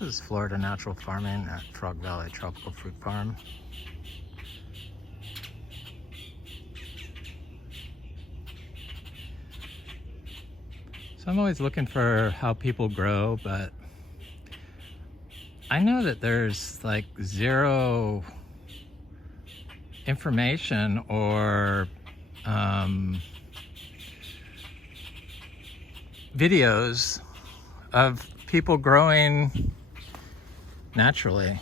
This is Florida Natural Farming at Frog Valley Tropical Fruit Farm. So I'm always looking for how people grow, but I know that there's like zero information or videos of people growing naturally.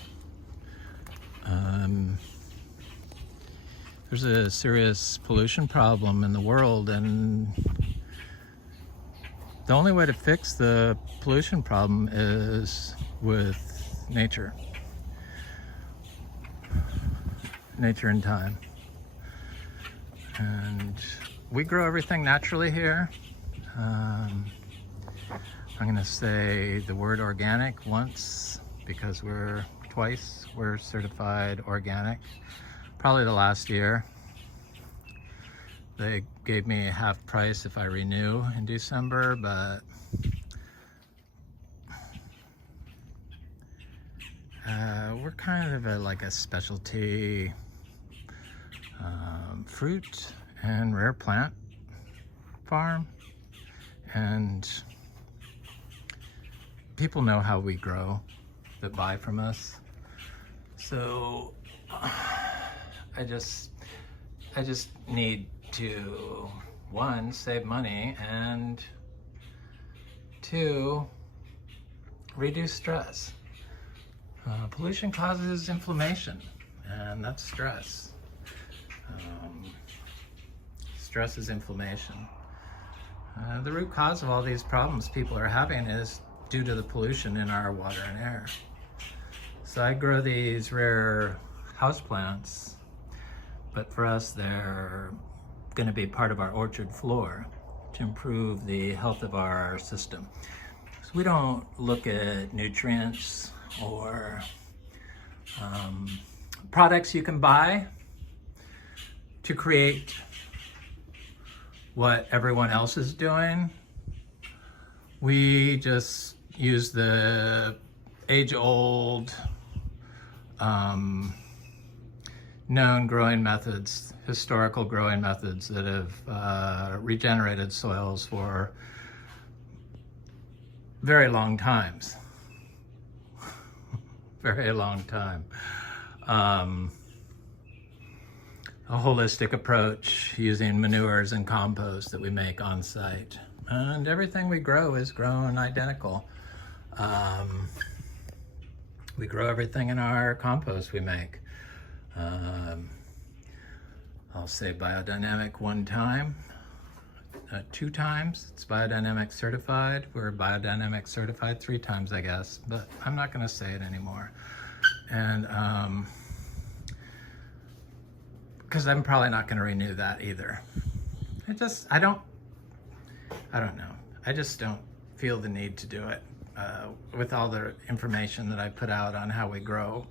There's a serious pollution problem in the world, and the only way to fix the pollution problem is with nature and time. And we grow everything naturally here. I'm gonna say the word organic once because we're certified organic. Probably the last year. They gave me half price if I renew in December, but we're kind of like a specialty fruit and rare plant farm, and people know how we grow that buy from us. So I just need to, one, save money, and two, reduce stress. Pollution causes inflammation, and that's stress. Stress is inflammation. The root cause of all these problems people are having is due to the pollution in our water and air. So I grow these rare houseplants, but for us they're going to be part of our orchard floor to improve the health of our system. So we don't look at nutrients or products you can buy to create what everyone else is doing. We just use the age-old known growing methods, historical growing methods that have regenerated soils for very long times. Very long time. A holistic approach using manures and compost that we make on site. And everything we grow is grown identical. We grow everything in our compost we make. I'll say biodynamic one time, 2 times. It's biodynamic certified. We're biodynamic certified 3 times, I guess, but I'm not gonna say it anymore. And because I'm probably not gonna renew that either. I don't know. I just don't feel the need to do it with all the information that I put out on how we grow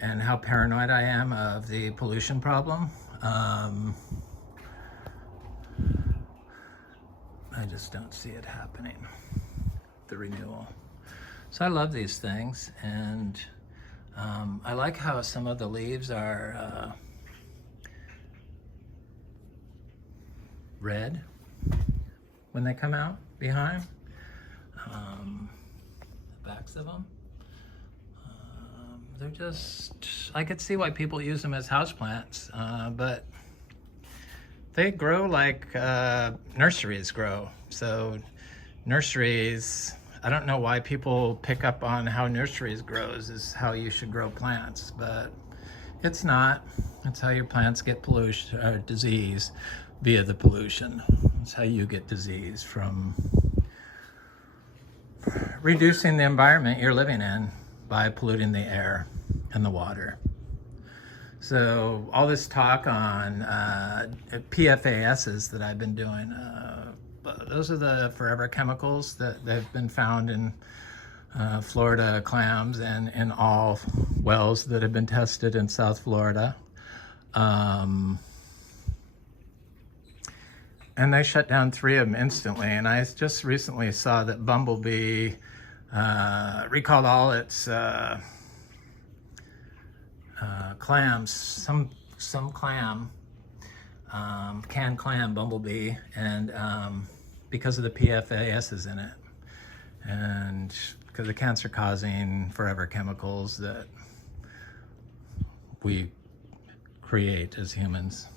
and how paranoid I am of the pollution problem. I just don't see it happening, the renewal. So I love these things, and I like how some of the leaves are red when they come out behind, the backs of them. They're just, I could see why people use them as houseplants, but they grow like nurseries grow. So nurseries, I don't know why people pick up on how nurseries grows is how you should grow plants, but it's not. It's how your plants get pollution or disease via the pollution. It's how you get disease from reducing the environment you're living in by polluting the air and the water. So all this talk on PFASs that I've been doing, those are the forever chemicals that have been found in Florida clams and in all wells that have been tested in South Florida. And they shut down 3 of them instantly. And I just recently saw that Bumblebee recalled all its clams, some clam, canned clam, bumblebee, and because of the PFAS in it, and because of cancer-causing forever chemicals that we create as humans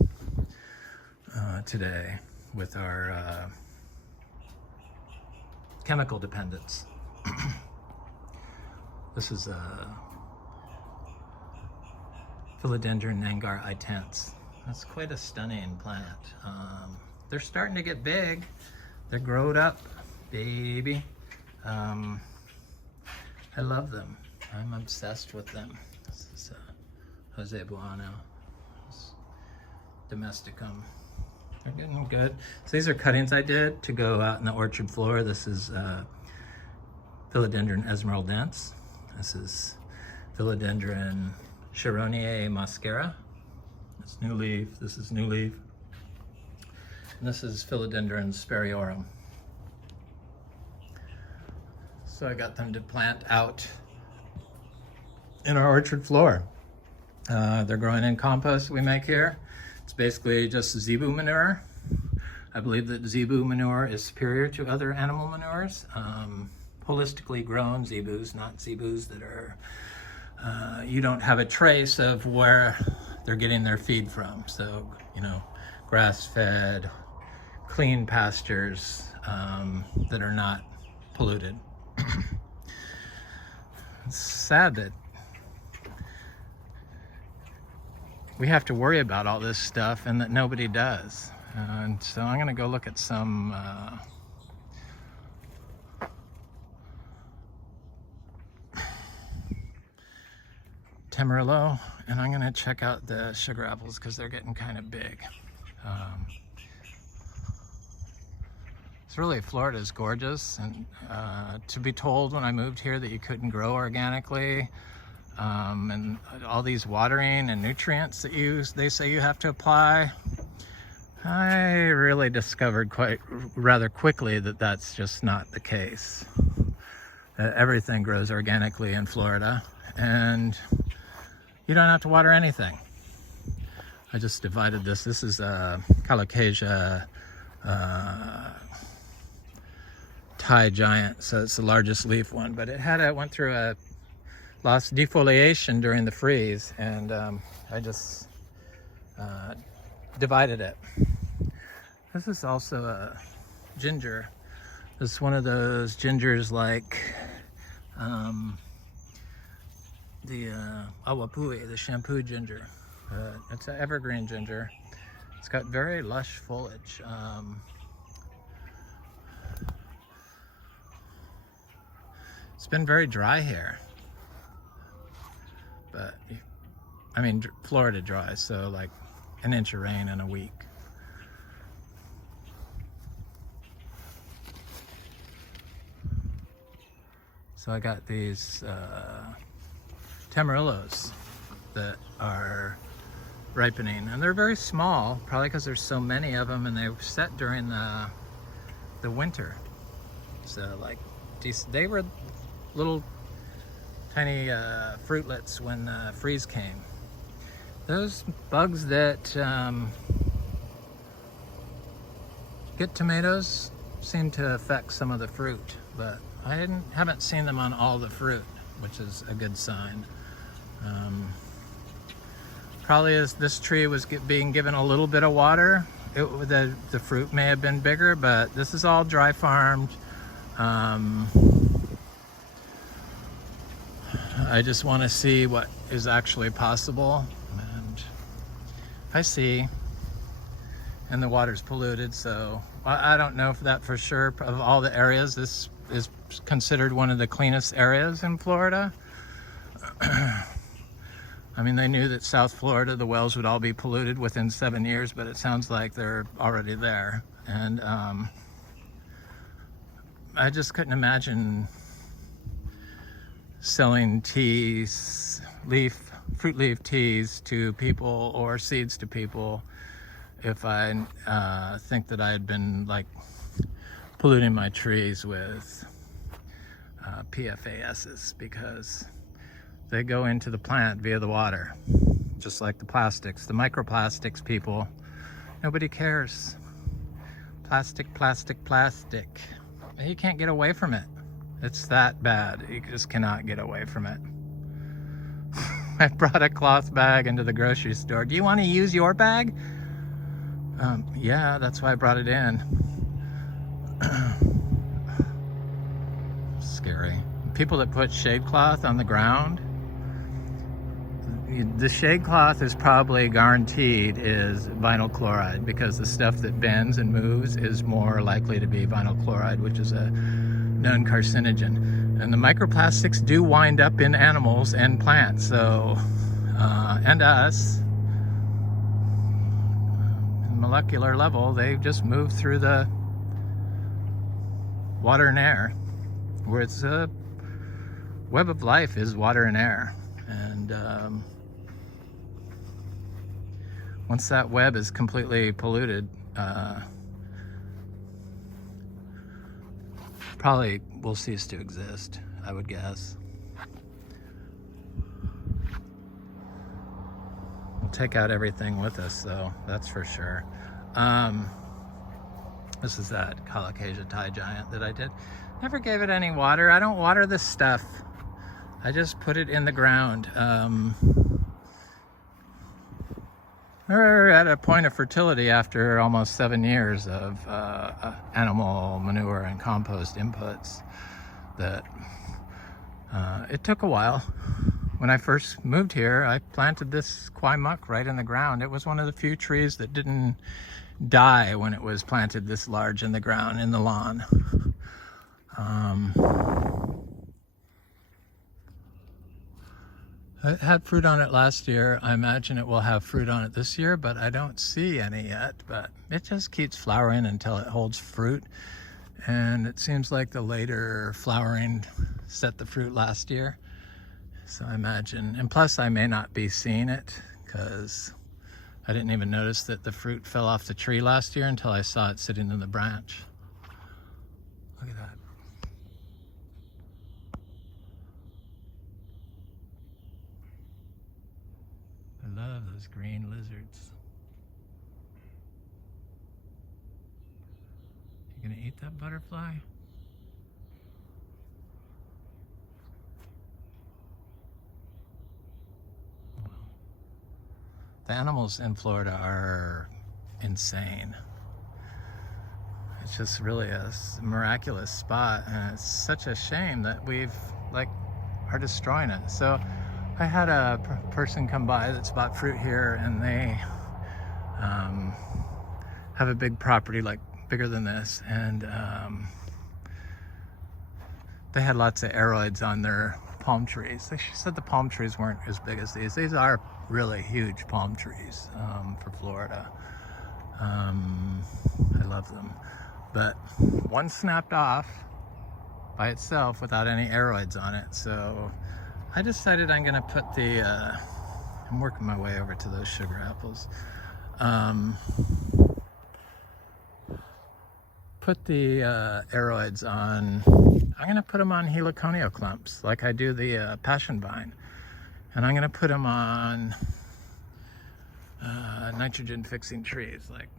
today with our chemical dependence. This is a philodendron nangar itens. That's quite a stunning plant. They're starting to get big. They're growed up, baby. I love them. I'm obsessed with them. This is Zebu domesticum. They're getting good. So these are cuttings I did to go out in the orchard floor. This is philodendron esmeraldense. This is philodendron Chironia mascara. That's new leaf. This is new leaf. And this is philodendron speriorum. So I got them to plant out in our orchard floor. They're growing in compost we make here. It's basically just Zebu manure. I believe that Zebu manure is superior to other animal manures. Holistically grown Zebus, not Zebus that are, you don't have a trace of where they're getting their feed from. So, you know, grass-fed, clean pastures that are not polluted. It's sad that we have to worry about all this stuff and that nobody does. And so I'm gonna go look at some Tamarillo, and I'm gonna check out the sugar apples because they're getting kind of big. It's really, Florida is gorgeous, and to be told when I moved here that you couldn't grow organically, and all these watering and nutrients that they say you have to apply, I really discovered rather quickly that that's just not the case. Everything grows organically in Florida, and you don't have to water anything. I just divided this. This is a Calocasia Thai giant, so it's the largest leaf one, but it went through a lost defoliation during the freeze, and I just divided it. This is also a ginger. This is one of those gingers like the awapui, the shampoo ginger. It's an evergreen ginger. It's got very lush foliage. It's been very dry here, but I mean Florida dry, so like an inch of rain in a week. So I got these Tamarillos that are ripening, and they're very small, probably because there's so many of them, and they were set during the winter. So like they were little tiny fruitlets when the freeze came. Those bugs that get tomatoes seem to affect some of the fruit, but I haven't seen them on all the fruit, which is a good sign. Probably as this tree was being given a little bit of water, the fruit may have been bigger, but this is all dry farmed. I just want to see what is actually possible, and I see, and the water's polluted, so I don't know if that for sure. Of all the areas, this is considered one of the cleanest areas in Florida. I mean, they knew that South Florida, the wells would all be polluted within 7 years, but it sounds like they're already there. And I just couldn't imagine selling teas, fruit leaf teas to people or seeds to people if I think that I had been like polluting my trees with PFASs, because they go into the plant via the water, just like the plastics. The microplastics, people, nobody cares. Plastic, plastic, plastic. You can't get away from it. It's that bad. You just cannot get away from it. I brought a cloth bag into the grocery store. Do you want to use your bag? Yeah, that's why I brought it in. Scary. People that put shade cloth on the ground, the shade cloth is probably guaranteed is vinyl chloride, because the stuff that bends and moves is more likely to be vinyl chloride, which is a known carcinogen. And the microplastics do wind up in animals and plants, so and us. At molecular level, they just move through the water and air, where it's a web of life is water and air. And once that web is completely polluted, probably will cease to exist, I would guess. We'll take out everything with us, though, that's for sure. This is that Colocasia tie giant that I did. Never gave it any water. I don't water this stuff. I just put it in the ground. We're at a point of fertility after almost 7 years of animal manure and compost inputs. That it took a while. When I first moved here, I planted this kwai muck right in the ground. It was one of the few trees that didn't die when it was planted this large in the ground in the lawn. It had fruit on it last year. I imagine it will have fruit on it this year, but I don't see any yet. But it just keeps flowering until it holds fruit. And it seems like the later flowering set the fruit last year. So I imagine, and plus I may not be seeing it, because I didn't even notice that the fruit fell off the tree last year until I saw it sitting in the branch. Look at that. I love those green lizards. You gonna eat that butterfly? Well, the animals in Florida are insane. It's just really a miraculous spot, and it's such a shame that we've are destroying it. So I had a person come by that's bought fruit here, and they have a big property, bigger than this, and they had lots of aroids on their palm trees. She said the palm trees weren't as big as these. These are really huge palm trees for Florida. I love them. But one snapped off by itself without any aroids on it. So I decided I'm gonna put I'm working my way over to those sugar apples. Put the aroids on, I'm gonna put them on heliconia clumps like I do the passion vine. And I'm gonna put them on nitrogen fixing trees like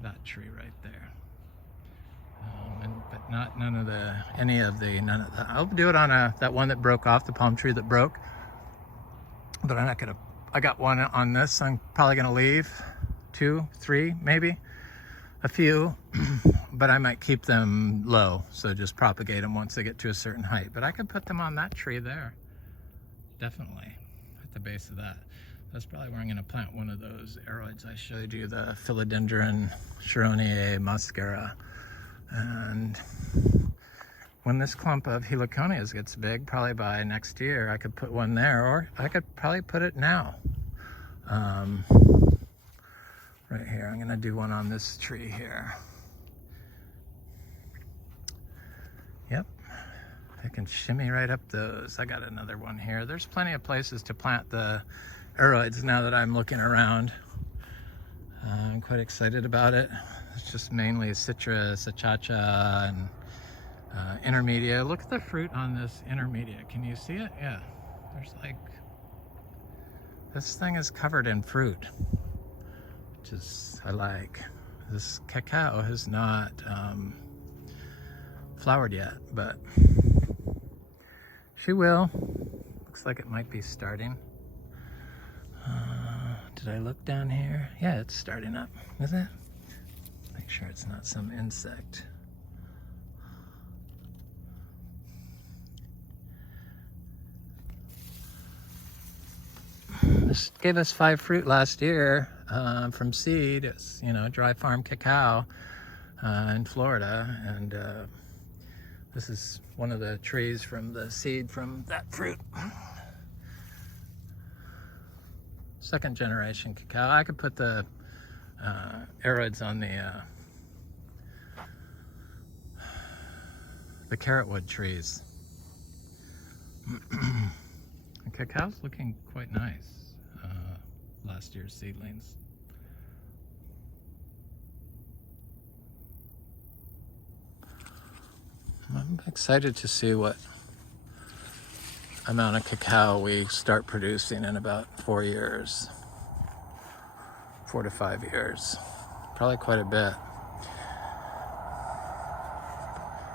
that tree right there. But none of that. I'll do it on that one that broke off, the palm tree that broke. But I'm not gonna, I got one on this. I'm probably gonna leave 2, 3, maybe a few, but I might keep them low. So just propagate them once they get to a certain height. But I could put them on that tree there, definitely, at the base of that. That's probably where I'm gonna plant one of those aroids I showed you, the philodendron Chironiae muscara. And when this clump of heliconias gets big, probably by next year, I could put one there, or I could probably put it now. Right here, I'm gonna do one on this tree here. Yep, I can shimmy right up those. I got another one here. There's plenty of places to plant the aroids now that I'm looking around. I'm quite excited about it. It's just mainly citrus, achacha, and intermedia. Look at the fruit on this intermedia. Can you see it? Yeah. There's like, this thing is covered in fruit, which is, I like. This cacao has not flowered yet, but she will. Looks like it might be starting. Did I look down here? Yeah, it's starting up, is it? Make sure it's not some insect. This gave us 5 fruit last year from seed. It's, you know, dry farm cacao in Florida, and this is one of the trees from the seed from that fruit. Second generation cacao. I could put the aroids on the carrotwood trees. The cacao's looking quite nice. Last year's seedlings. I'm excited to see what amount of cacao we start producing in about 4 years. 4 to 5 years. Probably quite a bit.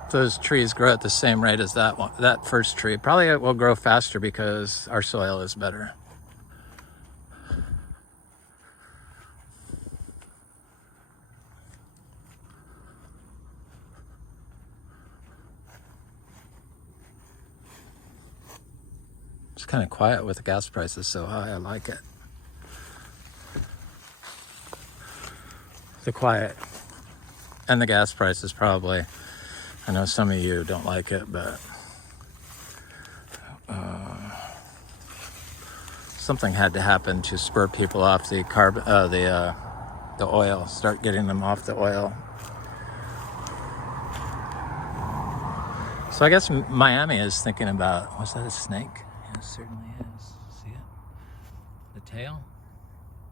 If those trees grow at the same rate as that one, that first tree, probably it will grow faster because our soil is better. It's kind of quiet with the gas prices so high. I like it. The quiet and the gas prices probably. I know some of you don't like it, but something had to happen to spur people off the the oil. Start getting them off the oil. So I guess Miami is thinking about, was that a snake? Yeah, it certainly is. See it? The tail?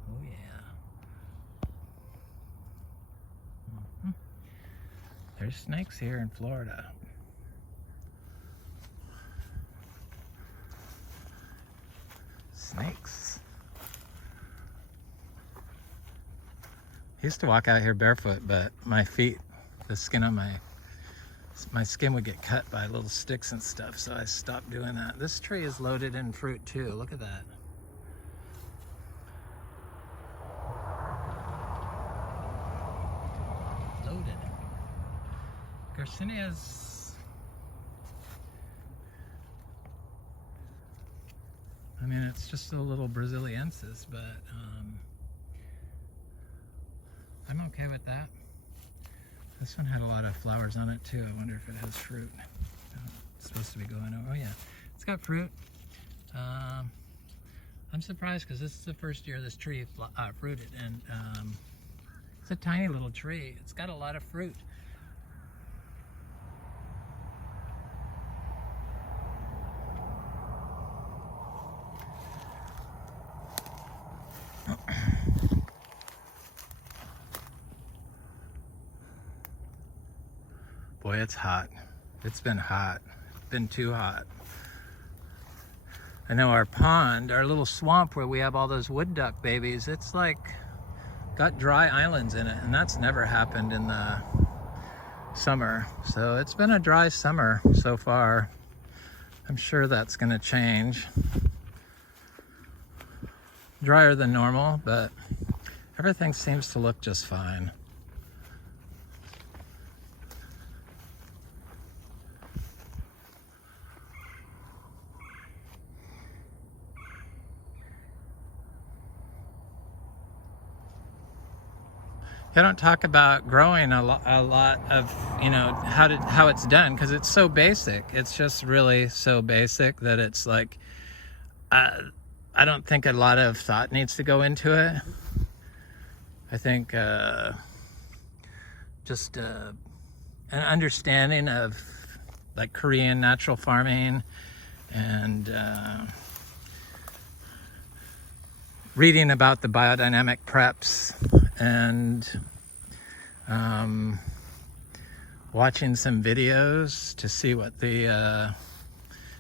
Oh yeah. Mm-hmm. There's snakes here in Florida. Snakes. I used to walk out here barefoot, but my feet, the skin on my skin would get cut by little sticks and stuff, so I stopped doing that. This tree is loaded in fruit too. Look at that. Loaded. Garcinias. I mean, it's just a little Braziliensis, but I'm okay with that. This one had a lot of flowers on it too. I wonder if it has fruit. It's supposed to be going over. Oh yeah, it's got fruit. I'm surprised because this is the first year this tree fruited, and it's a tiny little tree. It's got a lot of fruit. Boy, it's hot. It's been hot. It's been too hot. I know our pond, our little swamp where we have all those wood duck babies, it's like got dry islands in it, and that's never happened in the summer. So it's been a dry summer so far. I'm sure that's gonna change. Drier than normal, but everything seems to look just fine. I don't talk about growing a lot of, you know, how it's done, because it's so basic. It's just really so basic that it's like, I don't think a lot of thought needs to go into it. I think just an understanding of like Korean natural farming and reading about the biodynamic preps and watching some videos to see what the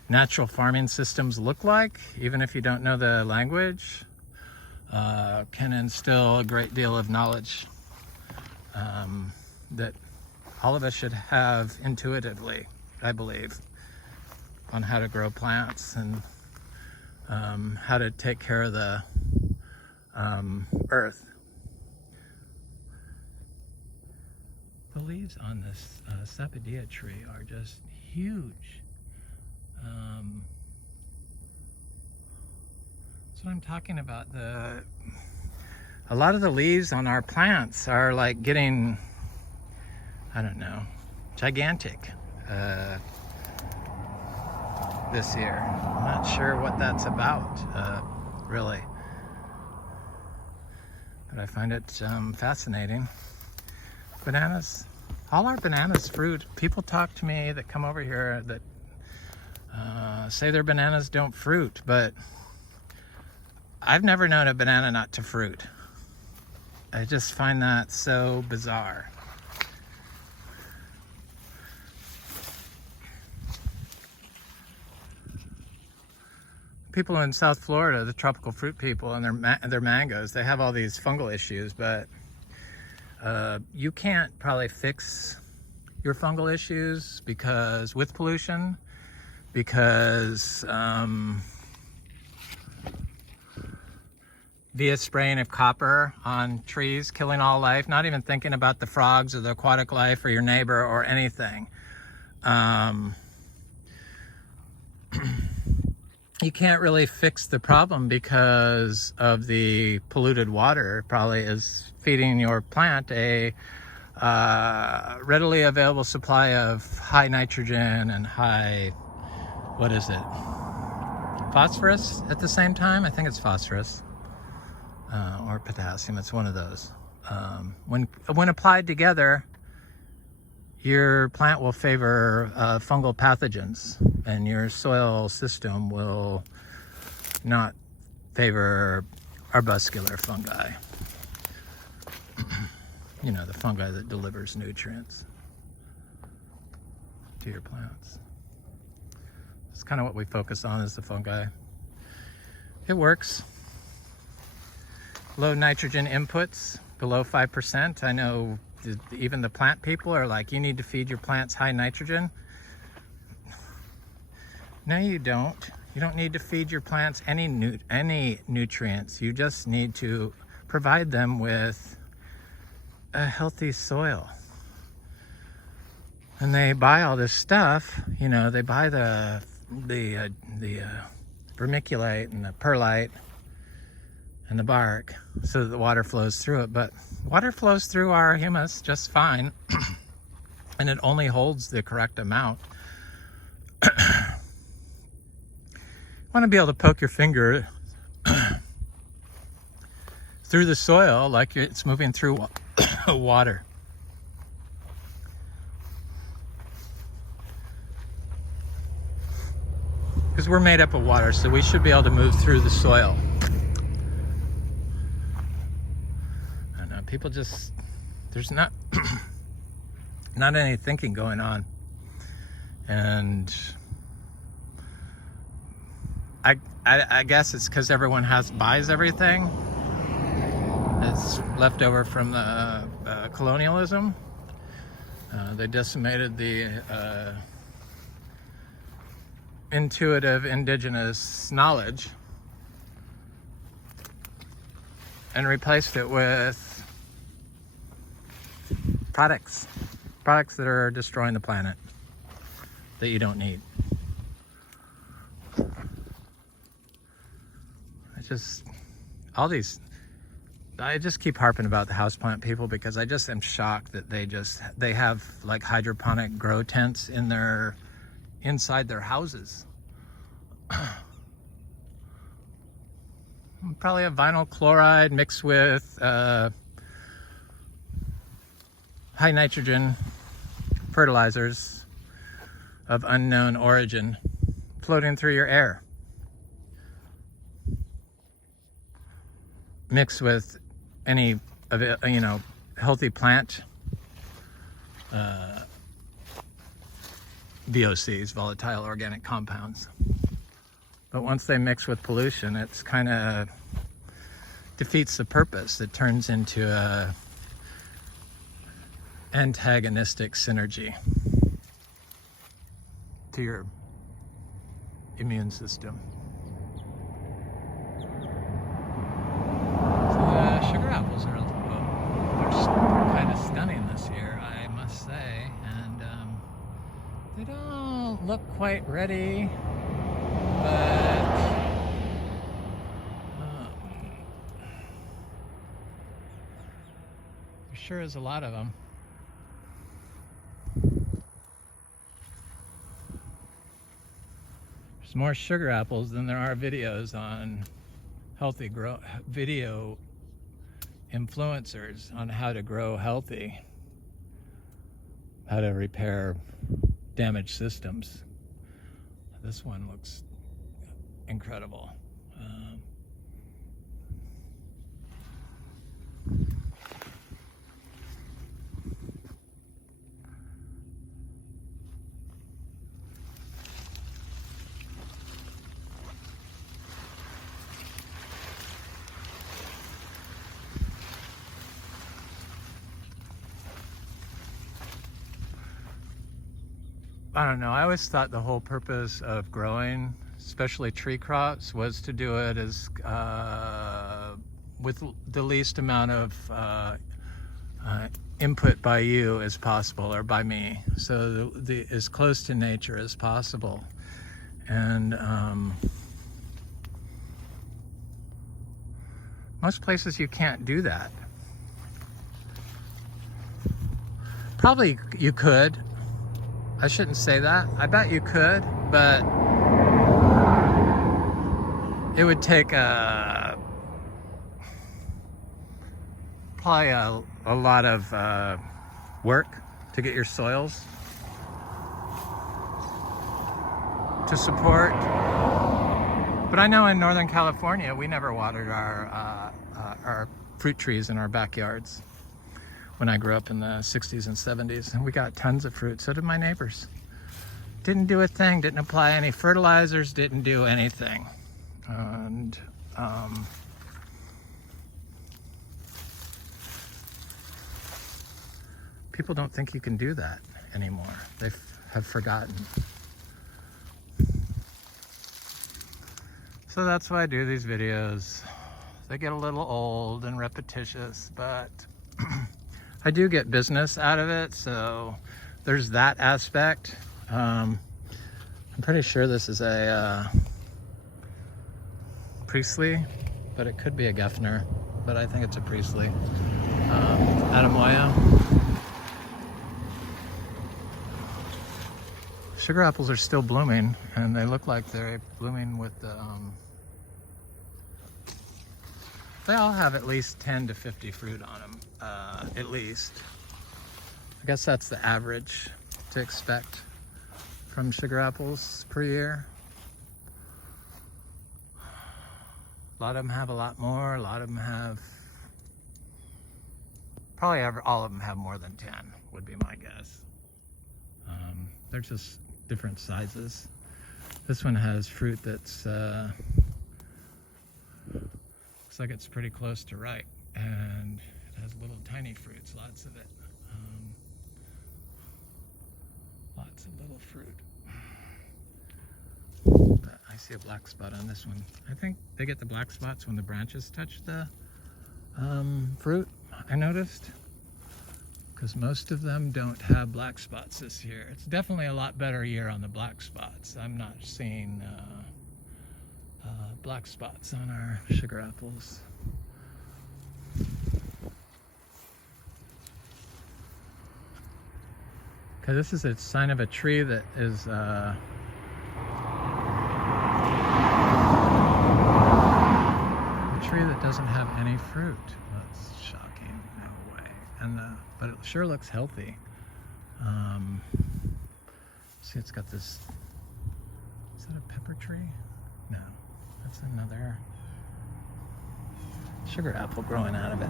natural farming systems look like, even if you don't know the language, can instill a great deal of knowledge that all of us should have intuitively, I believe, on how to grow plants and how to take care of the earth. The leaves on this sapodilla tree are just huge. That's what I'm talking about. A lot of the leaves on our plants are like getting, I don't know, gigantic this year. I'm not sure what that's about, really. But I find it fascinating. Bananas, all our bananas fruit. People talk to me that come over here that say their bananas don't fruit, but I've never known a banana not to fruit. I just find that so bizarre. People in South Florida, the tropical fruit people, and their mangoes, they have all these fungal issues, but you can't probably fix your fungal issues because with pollution, because via spraying of copper on trees, killing all life, not even thinking about the frogs or the aquatic life or your neighbor or anything. You can't really fix the problem because of the polluted water. It probably is feeding your plant a readily available supply of high nitrogen and high, what is it? Phosphorus at the same time? I think it's phosphorus or potassium. It's one of those. When applied together, your plant will favor fungal pathogens, and your soil system will not favor arbuscular fungi. You know, the fungi that delivers nutrients to your plants. It's kind of what we focus on, is the fungi. It works. Low nitrogen inputs, below 5%. I know even the plant people are like, you need to feed your plants high nitrogen. No, you don't. You don't need to feed your plants any nutrients. You just need to provide them with a healthy soil. And they buy all this stuff, you know, they buy the vermiculite and the perlite and the bark so that the water flows through it. But water flows through our humus just fine, and it only holds the correct amount. You want to be able to poke your finger through the soil like it's moving through water. Because we're made up of water, so we should be able to move through the soil. I don't know, people just, there's not any thinking going on. And I guess it's because everyone buys everything that's left over from the colonialism. They decimated the intuitive indigenous knowledge and replaced it with products that are destroying the planet that you don't need. I just keep harping about the houseplant people because I just am shocked that they have like hydroponic grow tents inside their houses. Probably a vinyl chloride mixed with high nitrogen fertilizers of unknown origin floating through your air, mixed with any healthy plant VOCs, volatile organic compounds. But once they mix with pollution, it's kind of defeats the purpose. It turns into a antagonistic synergy to your immune system. So the sugar apples are they're kind of stunning this year, I must say, and they don't look quite ready, but there sure is a lot of them. There's more sugar apples than there are videos on healthy video influencers on how to grow healthy, how to repair damaged systems. This one looks incredible. I don't know, I always thought the whole purpose of growing, especially tree crops, was to do it as with the least amount of input by you as possible, or by me, so as close to nature as possible. And most places you can't do that. Probably you could. I shouldn't say that. I bet you could, but it would take probably a lot of work to get your soils to support. But I know in Northern California, we never watered our fruit trees in our backyards. When I grew up in the 60s and 70s, and we got tons of fruit. So did my neighbors. Didn't do a thing, didn't apply any fertilizers, didn't do anything. And people don't think you can do that anymore. They have forgotten. So that's why I do these videos. They get a little old and repetitious, but I do get business out of it, so there's that aspect. I'm pretty sure this is a Priestley, but it could be a Geffner, but I think it's a Priestley. Attemoya. Sugar apples are still blooming, and they look like they're blooming with the they all have at least 10 to 50 fruit on them, at least. I guess that's the average to expect from sugar apples per year. A lot of them have a lot more, a lot of them have, probably all of them have more than 10, would be my guess. They're just different sizes. This one has fruit that's, looks like it's pretty close to ripe, and it has little tiny fruits, lots of it. Lots of little fruit. But I see a black spot on this one. I think they get the black spots when the branches touch the fruit, I noticed, because most of them don't have black spots this year. It's definitely a lot better year on the black spots. I'm not seeing black spots on our sugar apples. Because this is a sign of a tree that is a tree that doesn't have any fruit. That's shocking. No way. And but it sure looks healthy. See, it's got this. Is that a pepper tree? No, that's another sugar apple growing out of it.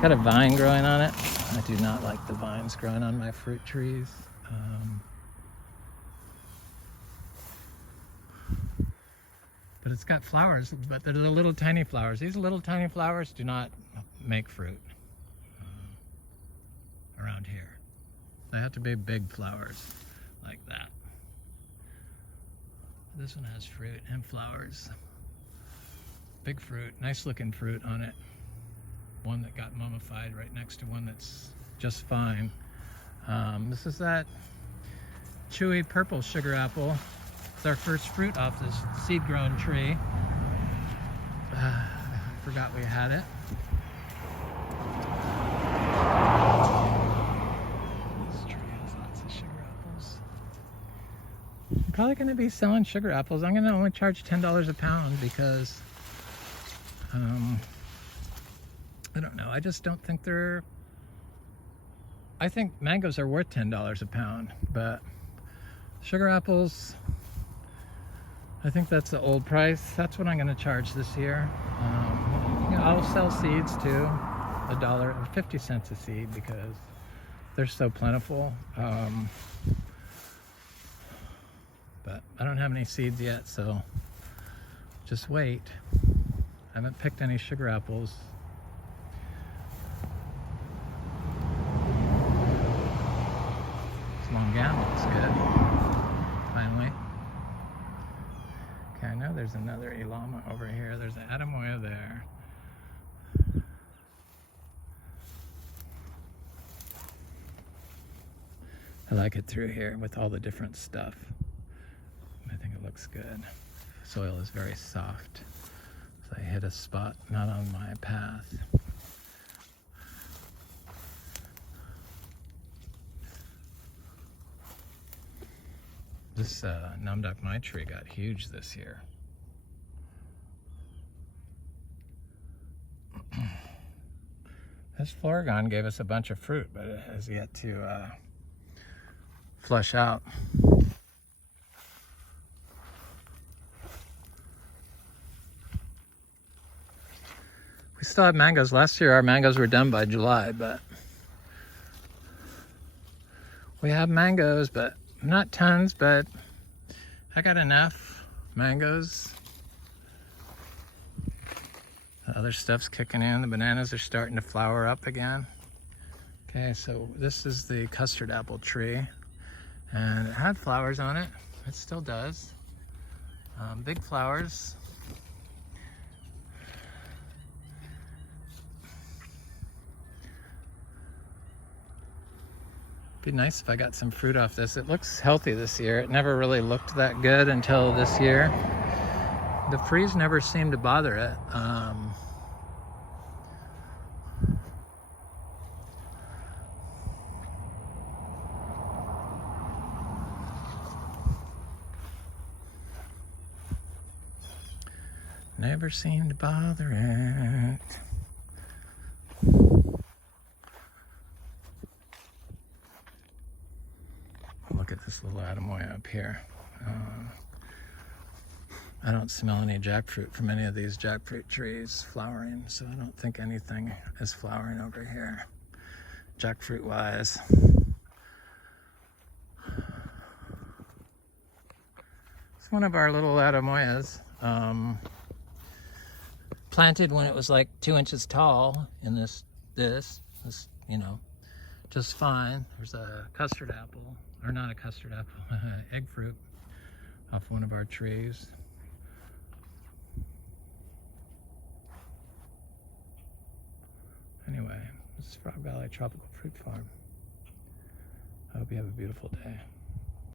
Got a vine growing on it. I do not like the vines growing on my fruit trees. But it's got flowers, but they're the little tiny flowers. These little tiny flowers do not make fruit around here. They have to be big flowers like that. This one has fruit and flowers. Big fruit, nice looking fruit on it. One that got mummified right next to one that's just fine. This is that chewy purple sugar apple. It's our first fruit off this seed-grown tree. I forgot we had it. This tree has lots of sugar apples. I'm probably going to be selling sugar apples. I'm going to only charge $10 a pound because I don't know. I just don't think they're... I think mangoes are worth $10 a pound, but sugar apples, I think that's the old price. That's what I'm going to charge this year. I'll sell seeds too, $1 or 50 cents a seed because they're so plentiful. But I don't have any seeds yet, so just wait. I haven't picked any sugar apples. This long gown looks good. Finally. Okay, I know there's another Ilama over here. There's an Attemoya there. I like it through here with all the different stuff. I think it looks good. Soil is very soft. So I hit a spot not on my path. This Namdakmai tree got huge this year. This Florigon gave us a bunch of fruit, but it has yet to flush out. We still have mangoes. Last year our mangoes were done by July, but we have mangoes, but not tons, but I got enough mangoes. The other stuff's kicking in. The bananas are starting to flower up again. Okay, so this is the custard apple tree, and it had flowers on it. It still does. Big flowers. Be nice if I got some fruit off this. It looks healthy this year. It never really looked that good until this year. The freeze never seemed to bother it. Never seemed to bother it. Look at this little Attemoya up here. I don't smell any jackfruit from any of these jackfruit trees flowering, so I don't think anything is flowering over here, jackfruit wise. It's one of our little Attemoyas. Planted when it was like 2 inches tall in this, you know, just fine. There's a custard apple, or not a custard apple, egg fruit off one of our trees. Anyway, this is Frog Valley Tropical Fruit Farm. I hope you have a beautiful day.